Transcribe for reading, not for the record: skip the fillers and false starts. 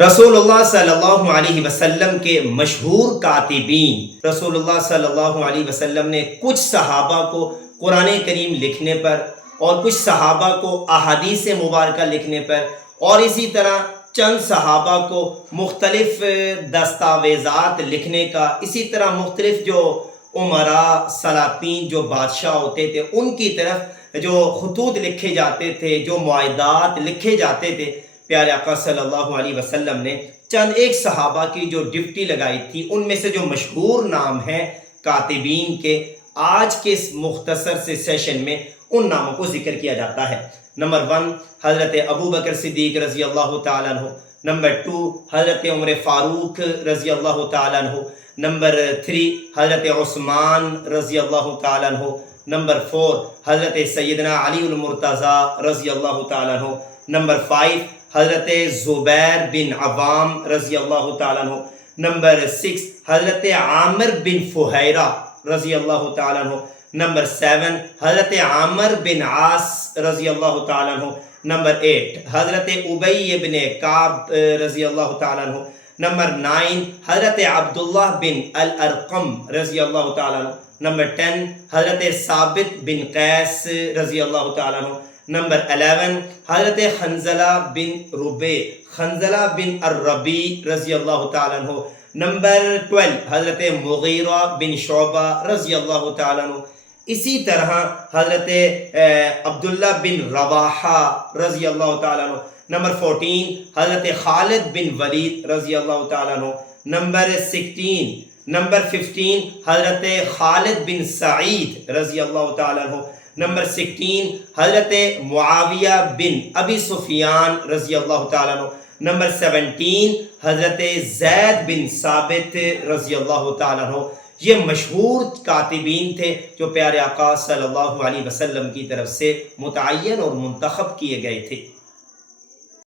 رسول اللہ صلی اللہ علیہ وسلم کے مشہور کاتبین، رسول اللہ صلی اللہ علیہ وسلم نے کچھ صحابہ کو قرآن کریم لکھنے پر اور کچھ صحابہ کو احادیث مبارکہ لکھنے پر اور اسی طرح چند صحابہ کو مختلف دستاویزات لکھنے کا، اسی طرح مختلف جو امراء سلاطین جو بادشاہ ہوتے تھے ان کی طرف جو خطوط لکھے جاتے تھے، جو معاہدات لکھے جاتے تھے، پیارے آقا صلی اللہ علیہ وسلم نے چند ایک صحابہ کی جو ڈپٹی لگائی تھی ان میں سے جو مشہور نام ہیں کاتبین کے، آج کے اس مختصر سے سیشن میں ان ناموں کو ذکر کیا جاتا ہے۔ نمبر 1 حضرت ابو بکر صدیق رضی اللہ تعالیٰ عنہ، نمبر 2 حضرت عمر فاروق رضی اللہ تعالیٰ عنہ، نمبر 3 حضرت عثمان رضی اللہ تعالیٰ عنہ، نمبر 4 حضرت سیدنا علی المرتضیٰ رضی اللہ تعالیٰ عنہ، نمبر 5 حضرت زبیر بن عوام رضی اللہ تعالیٰ عنہ، نمبر 6 حضرت عامر بن فہیرہ رضی اللہ تعالیٰ عنہ، نمبر 7 حضرت عامر بن عاص رضی اللہ تعالیٰ عنہ، نمبر 8 حضرت ابی بن کعب رضی اللہ تعالیٰ عنہ، نمبر 9 حضرت عبداللہ بن الارقم رضی اللہ تعالیٰ عنہ، نمبر 10 حضرت ثابت بن قیس رضی اللہ تعالیٰ عنہ، نمبر 11 حضرت حنظلہ بن الربیع رضی اللہ تعالیٰ عنہ، نمبر 12 حضرت مغیرہ بن شعبہ رضی اللہ تعالیٰ عنہ، اسی طرح حضرت عبداللہ بن رواحہ رضی اللہ تعالیٰ عنہ، نمبر 14 حضرت خالد بن ولید رضی اللہ تعالیٰ عنہ، نمبر 15 حضرت خالد بن سعید رضی اللہ تعالیٰ عنہ، نمبر 16 حضرت معاویہ بن ابی سفیان رضی اللہ تعالیٰ عنہ، نمبر 17 حضرت زید بن ثابت رضی اللہ تعالیٰ عنہ۔ یہ مشہور کاتبین تھے جو پیارے آقا صلی اللہ علیہ وسلم کی طرف سے متعین اور منتخب کیے گئے تھے۔